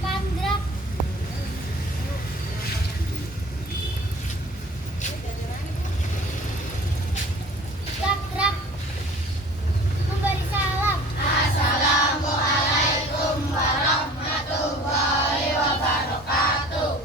Gerak. Gerak. Memberi salam. Assalamualaikum warahmatullahi wabarakatuh.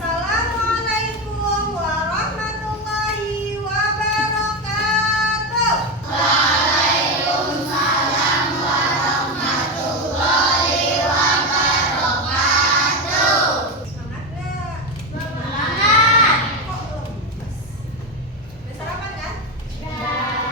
Assalamualaikum warahmatullahi wabarakatuh. Waalaikumsalam warahmatullahi wabarakatuh. Semangat nggak? Semangat. Kok belum? Udah sarapan kan? Ya.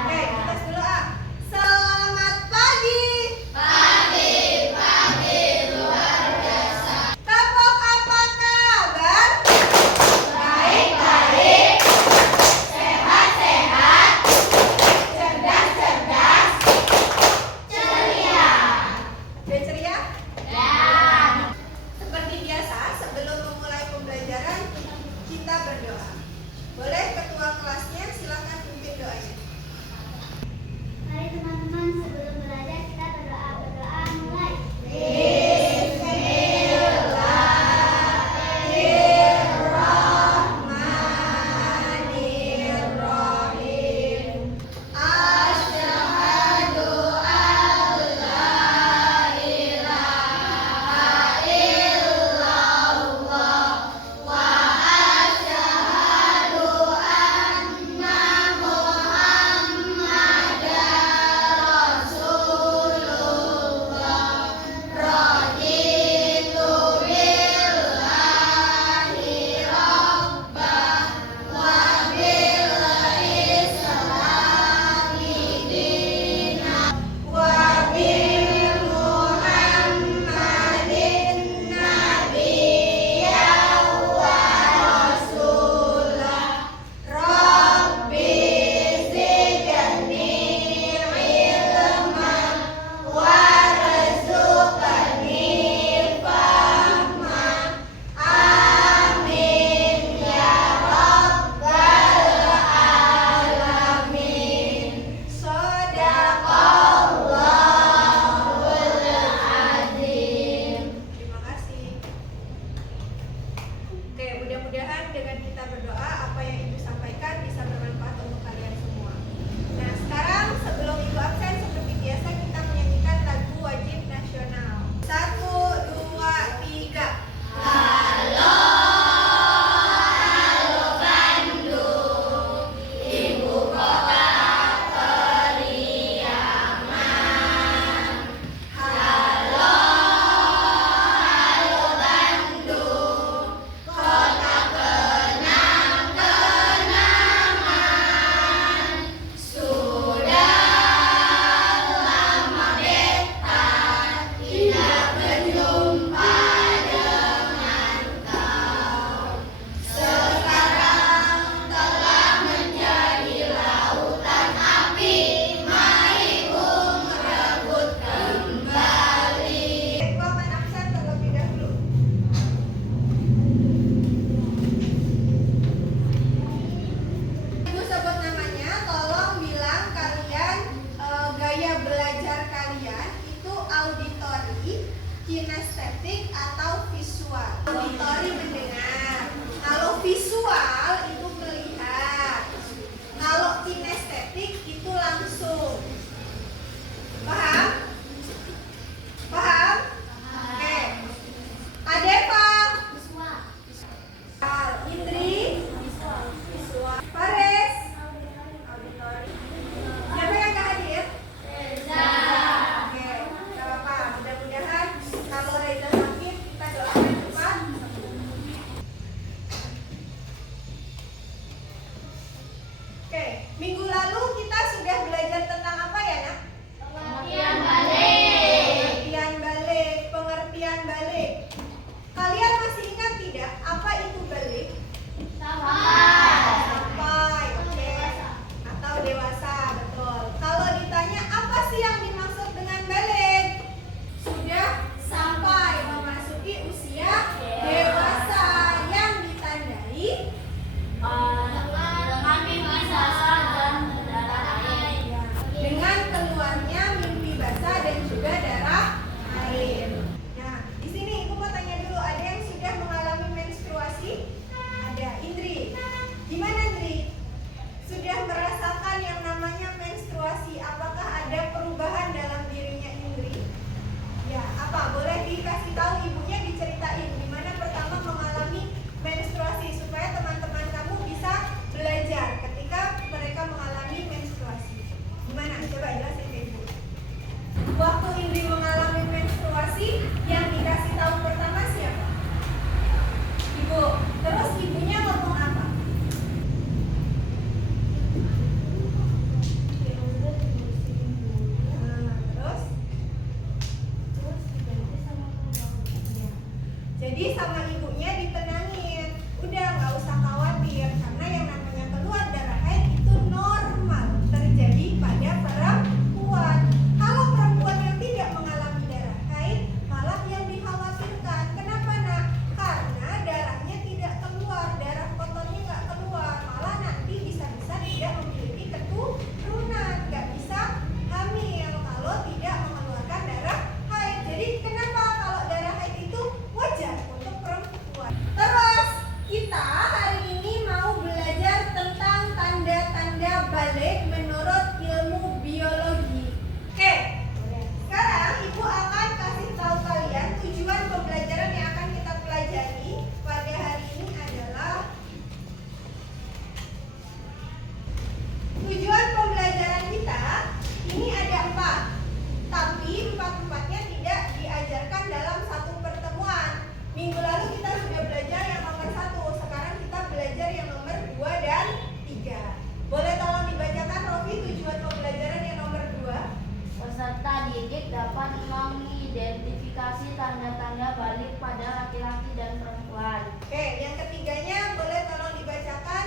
identifikasi tanda-tanda balik pada laki-laki dan perempuan. Oke, yang ketiganya boleh tolong dibacakan.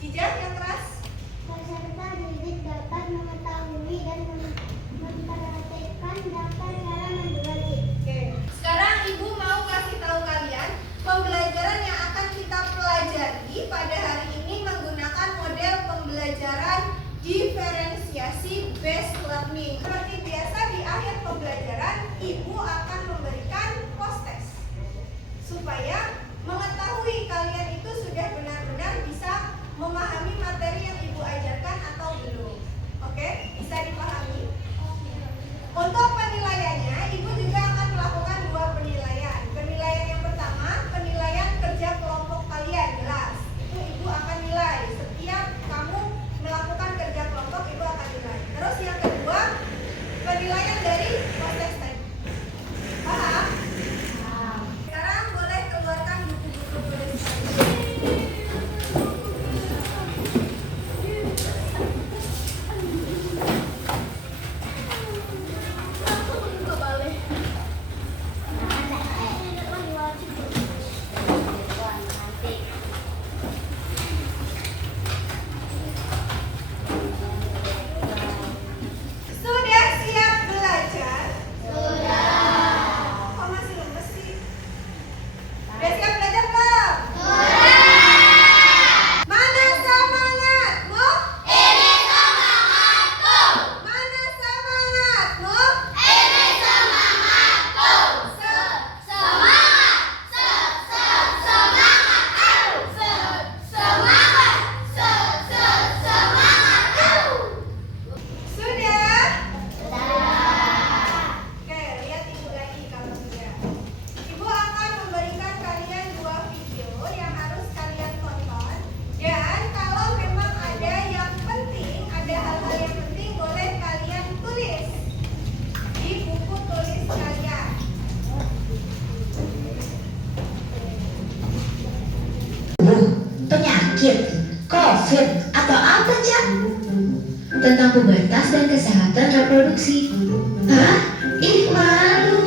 Jejak yang keras. Peserta didik dapat mengetahui dan memperhatikan daftar cara membeli. Oke, sekarang Ibu mau kasih tahu kalian pembelajaran yang akan kita pelajari pada hari ini menggunakan model pembelajaran diferensiasi based learning. Seperti biasa di akhir pembelajaran, Ibu akan memberikan post test supaya mengetahui kalian itu sudah benar-benar bisa memahami materi yang Ibu ajarkan atau belum. Oke, bisa dipahami? Untuk penilaiannya, Ibu juga akan melakukan 2 penilaian. Penilaian yang pertama, penilaian kerja kelompok kalian, jelas. Itu Ibu akan nilai. Setiap kamu melakukan kerja kelompok, Ibu akan nilai. Terus yang kedua, penilaian dari proses tadi. Paham? Sekarang boleh keluarkan buku-buku tulisan. Sudah siap belajar? Kok masih lemes sih? Sudah siap belajar belum? Mana semangatmu? Ini semangatku. Mana semangatmu? Ini semangatku. Se- Semangat. Semangat. Semangat. Semangat. Sudah? Oke, lihat Ibu lagi kalau sudah. Ibu akan memberikan kalian 2 video yang harus kalian tonton. Dan kalau memang ada yang penting, ada hal-hal yang penting, boleh kalian tulis di buku tulis kalian. Penyakit, COVID, atau apa, Cak? Tentang pubertas dan kesehatan reproduksi. Hah? Ih, malu.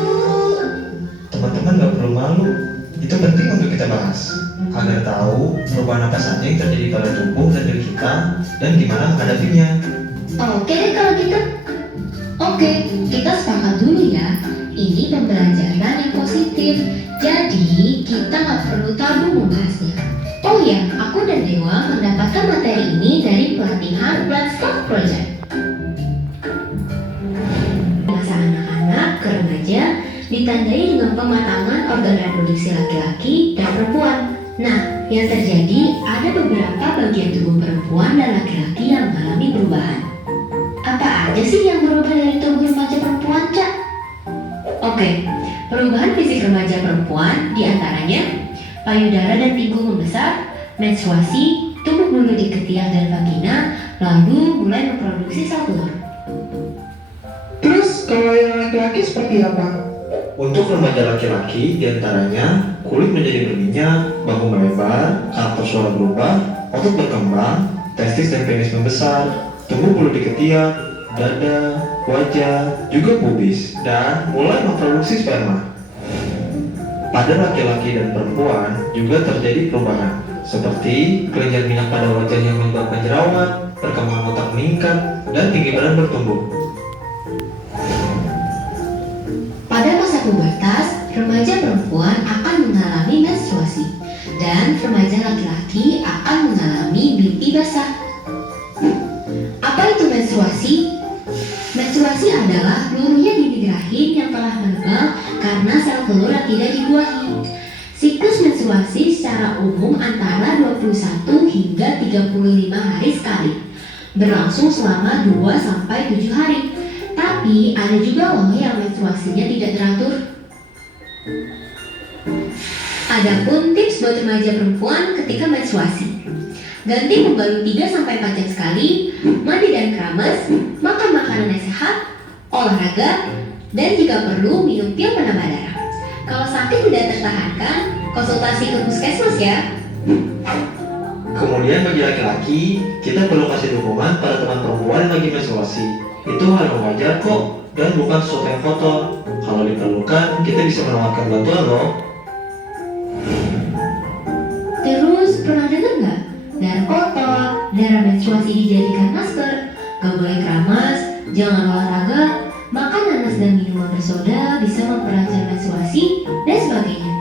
Teman-teman gak perlu malu, itu penting untuk kita bahas agar tahu perubahan apa saja yang terjadi pada tubuh dan diri kita dan gimana menghadapinya. Oke deh kalau gitu. Oke, kita sepakat dulu ya. Ini pembelajaran yang positif, jadi kita nggak perlu tabu membahasnya. Oh ya, aku dan Dewa mendapatkan materi ini dari pelatihan Blood Stock Project. Masa anak-anak ke remaja ditandai dengan pematangan organ reproduksi laki-laki dan perempuan. Nah, yang terjadi ada beberapa bagian tubuh perempuan dan laki-laki yang mengalami perubahan. Apa aja sih yang berubah dari tubuh remaja perempuan, Cak? Oke, perubahan fisik remaja perempuan diantaranya payudara dan pinggung membesar, menstruasi, tumbuh bulu di ketiak dan vagina, lalu mulai memproduksi sel telur. Terus kalau yang laki-laki seperti apa? Untuk remaja laki-laki diantaranya kulit menjadi berminyak, bahu melebar, karakter suara berubah, otot berkembang, testis dan penis membesar, tumbuh bulu di ketiak, dada, wajah, juga pubis, dan mulai memproduksi sperma. Pada laki-laki dan perempuan juga terjadi perubahan, seperti kelenjar minyak pada wajah yang menyebabkan jerawat, perkembangan otak meningkat, dan tinggi badan bertumbuh. Pada masa pubertas, remaja perempuan akan mengalami menstruasi dan remaja laki-laki akan mengalami mimpi basah. Apa itu menstruasi? Menstruasi adalah luruhnya bibit rahim yang telah menebal karena sel telur yang tidak dibuahi. Siklus menstruasi secara umum antara 21 hingga 35 hari sekali, berlangsung selama 2-7 hari. Tapi ada juga loh yang menstruasinya tidak teratur. Adapun tips buat remaja perempuan ketika menstruasi: ganti pembalut 3-4 jam sekali, mandi dan keramas, makan makanan yang sehat, olahraga, dan jika perlu minum pil penambah darah. Kalau sakit tidak tertahankan, konsultasi ke puskesmas ya. Kemudian bagi laki-laki, kita perlu kasih dukungan pada teman perempuan yang lagi menstruasi, itu hal yang wajar kok dan bukan sesuatu yang kotor. Kalau diperlukan, kita bisa menawarkan bantuan loh. Terus pernah dengar nggak? Darah kotor, darah menstruasi dijadikan masker, gak boleh keramas, jangan olahraga, makan nanas dan minuman bersoda bisa memperlancar menstruasi, dan sebagainya.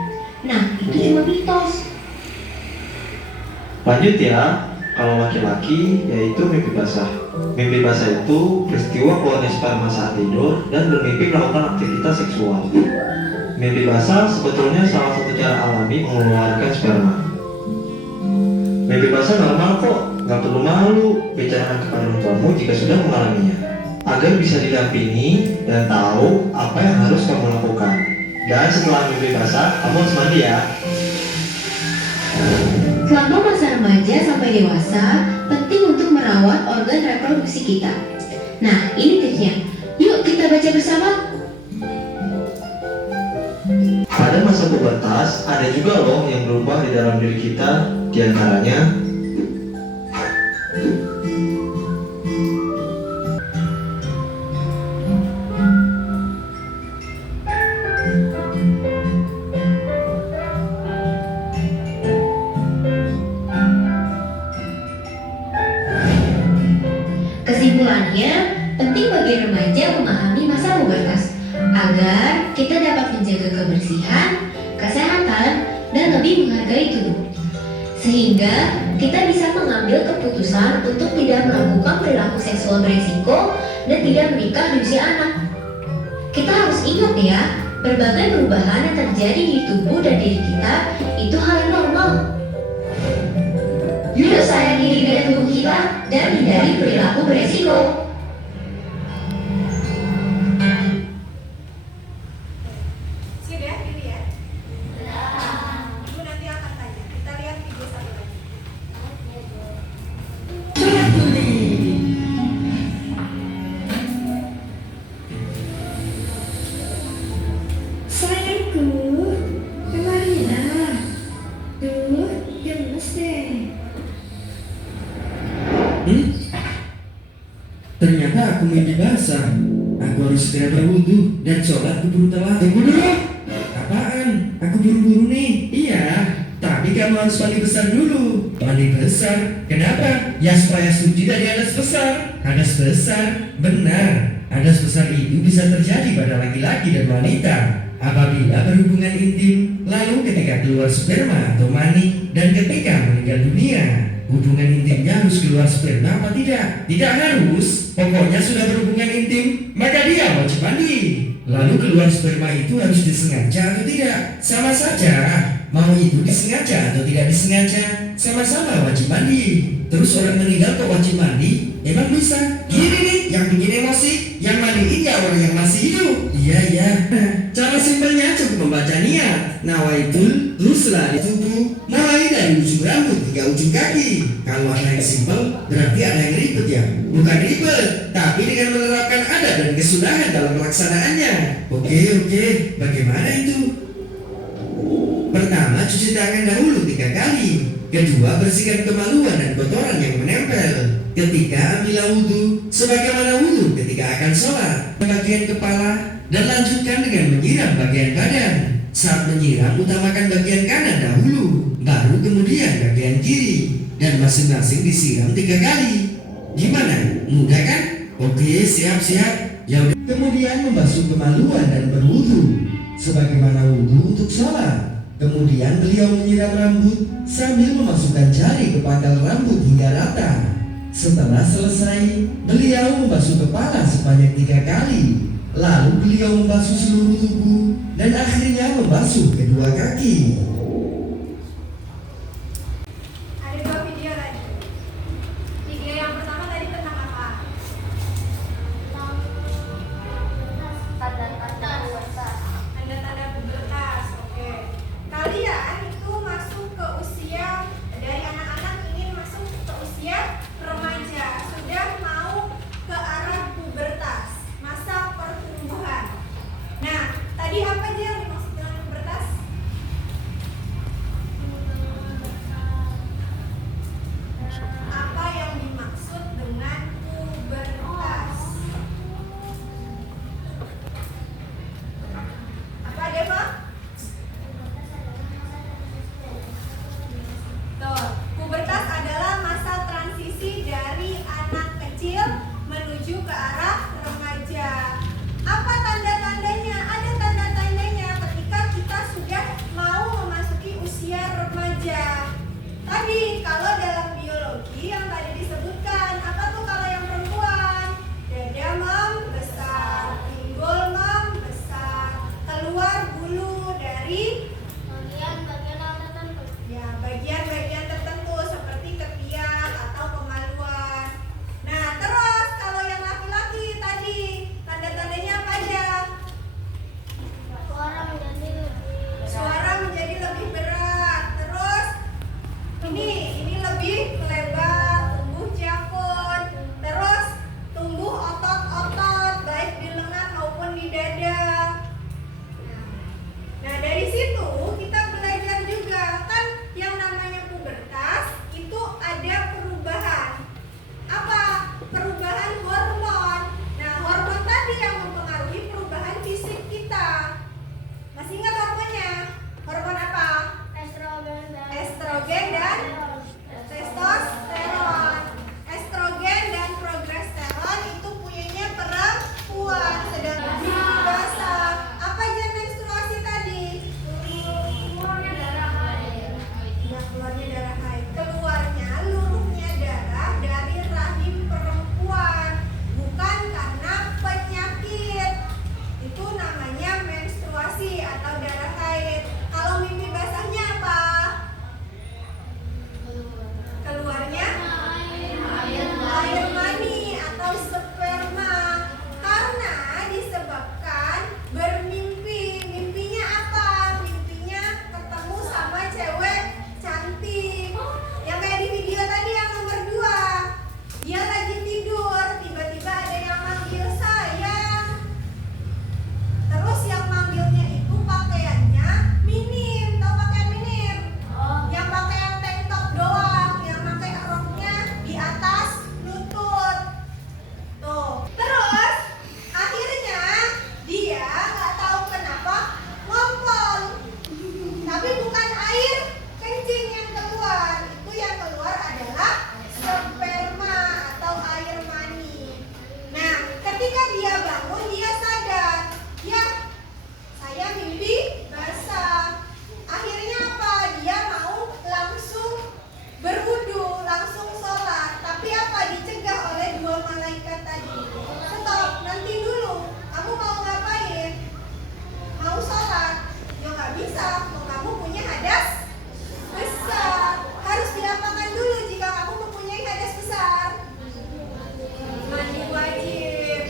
Nah, itu cuma mitos. Lanjut ya, kalau laki-laki yaitu mimpi basah. Mimpi basah itu peristiwa keluarnya sperma saat tidur dan bermimpi melakukan aktivitas seksual. Mimpi basah sebetulnya salah satu cara alami mengeluarkan sperma. Mimpi basah normal kok, nggak perlu malu bicarakan kepada orang tuamu jika sudah mengalaminya, agar bisa didampingi dan tahu apa yang harus kamu lakukan. Dan setelah mimpi basah, kamu harus mandi ya. Selama masa remaja sampai dewasa, penting untuk merawat organ reproduksi kita. Nah, ini tipsnya. Yuk kita baca bersama. Pada masa pubertas, ada juga loh yang berubah di dalam diri kita, diantaranya kesimpulannya, penting bagi remaja memahami masa pubertas agar kita dapat menjaga kebersihan, kesehatan, dan lebih menghargai tubuh. Sehingga kita bisa mengambil keputusan untuk tidak melakukan perilaku seksual beresiko dan tidak menikah di usia anak. Kita harus ingat ya, berbagai perubahan yang terjadi di tubuh dan diri kita itu hal yang normal. Yuk sayangi diri dan tubuh kita dan hindari perilaku beresiko. Sudah, ini ya. Ibu nanti akan tanya. Kita lihat video satu lagi. Sayangku, kemarilah. Duh, gemes deh. Ternyata aku mimpi basah. Aku harus segera berwudu dan sholat keburu telat. Tunggu dulu. Apaan? Aku buru-buru nih. Iya, tapi kamu harus mandi besar dulu. Mandi besar? Kenapa? Ya supaya suci dari hadas besar. Hadas besar? Benar. Hadas besar itu bisa terjadi pada laki-laki dan wanita apabila berhubungan intim, lalu ketika keluar sperma atau mani, dan ketika meninggal dunia. Hubungan intimnya harus keluar sperma apa tidak? Tidak harus. Pokoknya sudah berhubungan intim, maka dia wajib mandi. Lalu keluar sperma itu harus disengaja atau tidak? Sama saja. Mau itu disengaja atau tidak disengaja, sama-sama wajib mandi. Terus orang meninggal kok wajib mandi? Emang bisa? Gini nih, yang bikin emosi, yang mandiin ya orang yang masih hidup. Iya. Cara simpelnya cukup membaca niat. Nawaitul, teruslah di tubuh, mulai dari ujung rambut hingga ujung kaki. Kalau ada yang simpel, berarti ada yang ribet ya? Bukan ribet, tapi dengan menerapkan adat dan kesudahan dalam pelaksanaannya. Oke, bagaimana itu? Pertama, cuci tangan dahulu 3 kali. Kedua, bersihkan kemaluan dan kotoran yang menempel. Ketiga, ambillah wudhu sebagaimana wudhu ketika akan sholat. Bagian kepala dan lanjutkan dengan menyiram bagian badan. Saat menyiram, utamakan bagian kanan dahulu, baru kemudian bagian kiri, dan masing-masing disiram 3 kali. Gimana? Mudah kan? Oke, siap. Ya udah. Kemudian membasuh kemaluan dan berwudhu sebagaimana wudhu untuk sholat. Kemudian beliau menyiram rambut sambil memasukkan jari ke pangkal rambut hingga rata. Setelah selesai, beliau membasuh kepala sebanyak 3 kali. Lalu beliau membasuh seluruh tubuh dan akhirnya membasuh kedua kaki. Ada 2 video lagi. Video yang pertama tadi tentang apa? Tanda-tanda pubertas. Tanda-tanda pubertas. Oke. Kalian itu masuk ke usia dari anak-anak ingin masuk ke usia remaja, sudah mau ke arah pubertas, masa pertumbuhan. Nah, tadi apa aja yang dimaksud dengan pubertas? ke arah remaja. Apa tanda-tandanya? Ada tanda-tandanya ketika kita sudah mau memasuki usia remaja. Tadi kalau dalam biologi yang tadi disebutkan, apa tuh kalau yang perempuan? Dada membesar, pinggul membesar, keluar bulu dari Bagian-bagian tertentu. ya bagian-bagian tertentu seperti ketiak atau kemaluan. Nah, terus kalau yang laki-laki tadi tanda-tandanya apa aja? Suara menjadi lebih berat. Terus ini lebih lebar, tumbuh jakun. Terus tumbuh otot-otot baik di lengan maupun di dada. Nah, dari situ kita belajar juga kan yang namanya pubertas itu ada perubahan. Apa? Perubahan hormon. Nah, hormon tadi yang mempengaruhi perubahan fisik kita. Masih ingat hormonnya? Hormon apa? Estrogen dan testosteron. Estrogen dan progesteron itu punyanya perempuan. Sedangkan basah. Apa aja menstruasi tadi? Keluarnya darah haid. Nah, keluarnya darah haid. Keluarnya luruhnya darah dari rahim perempuan, bukan karena penyakit. Itu namanya menstruasi atau darah haid. Kalau mimpi basahnya apa? Keluarnya air mani atau sperma. Karena disebabkan bermimpi. Mimpinya apa? Mimpinya ketemu sama cewek cantik. Yang kayak di video tadi yang nomor 2. Dia lagi tidur, tiba-tiba ada yang manggil sayang. Terus yang manggilnya itu pakaiannya minim. Tahu pakaian minim? Yang pakaian tank top doang, yang pakai roknya di atas lutut. Tuh. Terus akhirnya dia nggak tahu kenapa ngompol. Tapi bukan air kencing yang keluar. Itu yang keluar adalah sperma atau air mani. Nah, ketika dia bangun dia sadar, ya saya mimpi basah. Akhirnya apa? Dia mau langsung berwudu, langsung sholat. Tapi apa? Dicegah oleh 2 malaikat tadi. Stop, nanti dulu. Kamu mau ngapain? Mau sholat? Ya nggak bisa. Kamu punya hadas besar. Harus diapakan dulu jika kamu mempunyai hadas besar? Mandi wajib.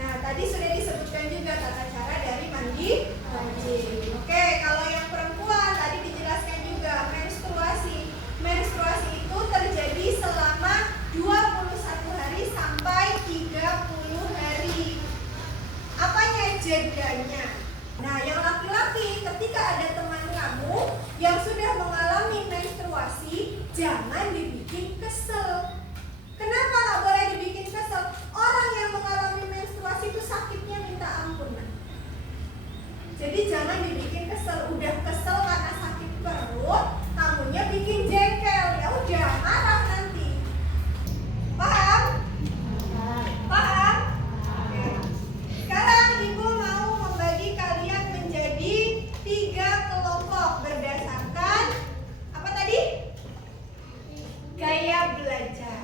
Nah, tadi sudah disebutkan juga tata cara dari mandi wajib. Oke, kalau yang perempuan tadi dijelaskan juga menstruasi. Menstruasi itu terjadi selama 21 hari sampai 30 hari. Apanya jedanya? Nah, yang laki-laki ketika ada teman kamu yang sudah mengalami menstruasi, jangan dibikin kesel. Kenapa nggak boleh dibikin kesel? Orang yang mengalami menstruasi itu sakitnya minta ampun. Jadi jangan dibikin kesel. Udah kesel karena sakit perut, kamunya bikin jengkel. Ya udah, marah nanti. Paham? Paham? Oke. Sekarang ibu mau membagi kalian menjadi 3 kelompok berdasarkan apa tadi? Gaya belajar.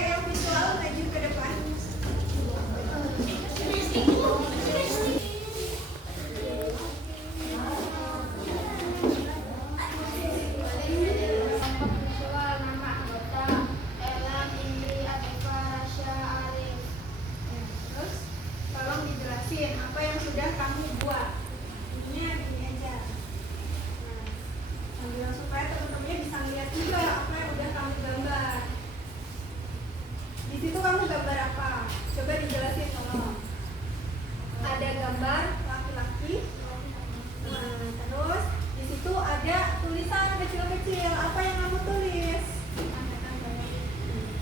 yang visual maju ke depan. Visual nama anggota Elan, Indri, Atefa, Rasya, Arif. Terus tolong dijelasin apa yang sudah kamu buat. Ini gini aja. Nah, sambil supaya teman-temannya bisa lihat juga apa yang udah kamu gambar. Di situ kamu gambar apa? Coba dijelasin tolong. Ada gambar laki-laki. Nah, terus di situ ada tulisan kecil-kecil. Apa yang kamu tulis?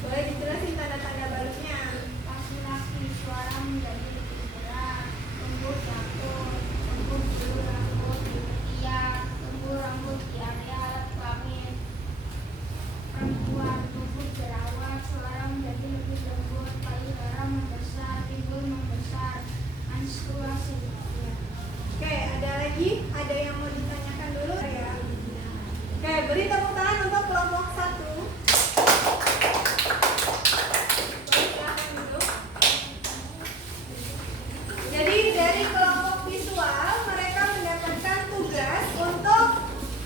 Boleh dijelasin tanda-tanda balutnya. Laki-laki suara menjadi lebih berat, tumbuh jatuh, tumbuh bulu rambut di ketiak, tumbuh rambut di area alat kelamin. Perempuan tumbuh jerawat, suara menjadi lebih lembut, payudara membesar, timbul membesar, menstruasi. Ya. Oke, ada lagi? Ada yang mau ditanyakan dulu ya? Oke, beri tepuk tangan untuk kelompok 1. Silakan duduk. Jadi dari kelompok visual mereka mendapatkan tugas untuk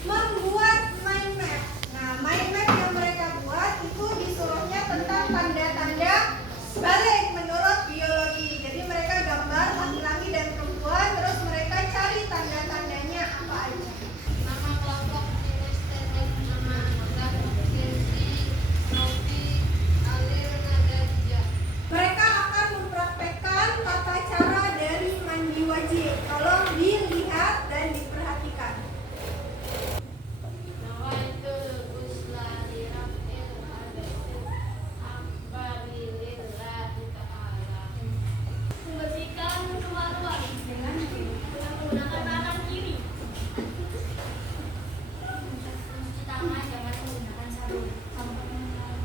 membuat mind map. Nah, mind map yang mereka buat itu disuruhnya tentang tanda-tanda balik menurut biologi. Jadi mereka gambar laki-laki dan perempuan, terus mereka cari tanda-tandanya apa aja. Nama kelompok tulis tetek nama anggota Kirsi, Novi, Alir, Nada, Dija. Mereka akan mempraktekkan tata cara dari mandi wajib. Tolong dilihat dan diperhatikan. Nawaitul ghusla li raf'il hadatsil akbari lillahi ta'ala. Membersihkan rumah luar dengan menggunakan tangan kiri. Mencuci tangan jangan menggunakan sabun sampai menggunakan.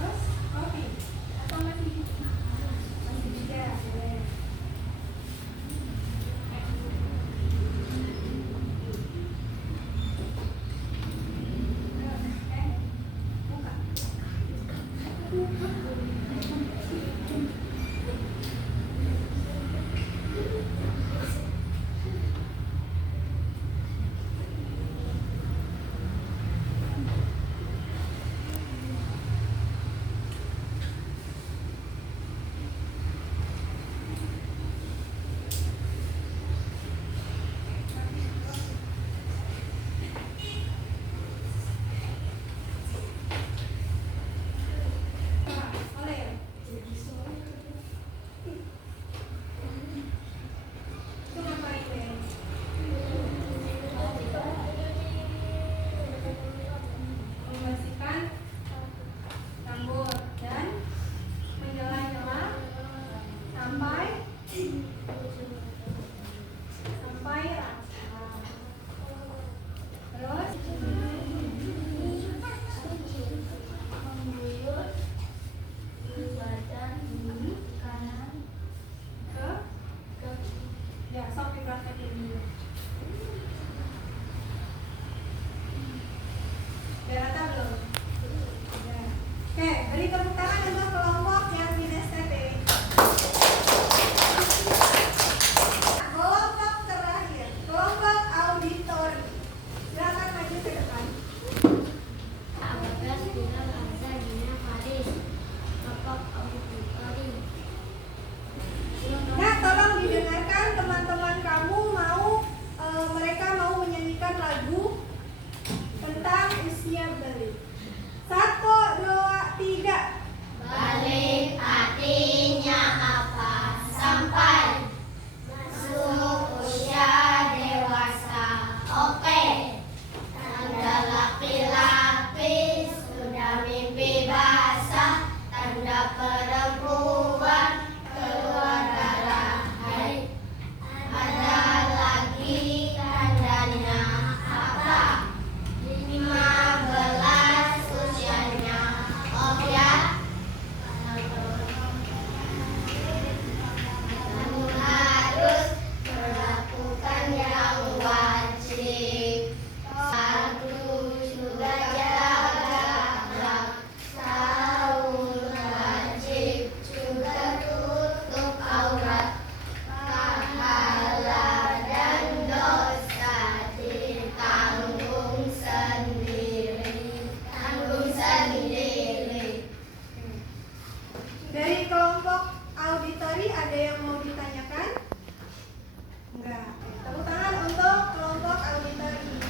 Terus, kopi. Atau masih juga. Boleh. Buka. Dari kelompok auditori ada yang mau ditanyakan? Enggak. Tepuk tangan untuk kelompok auditori.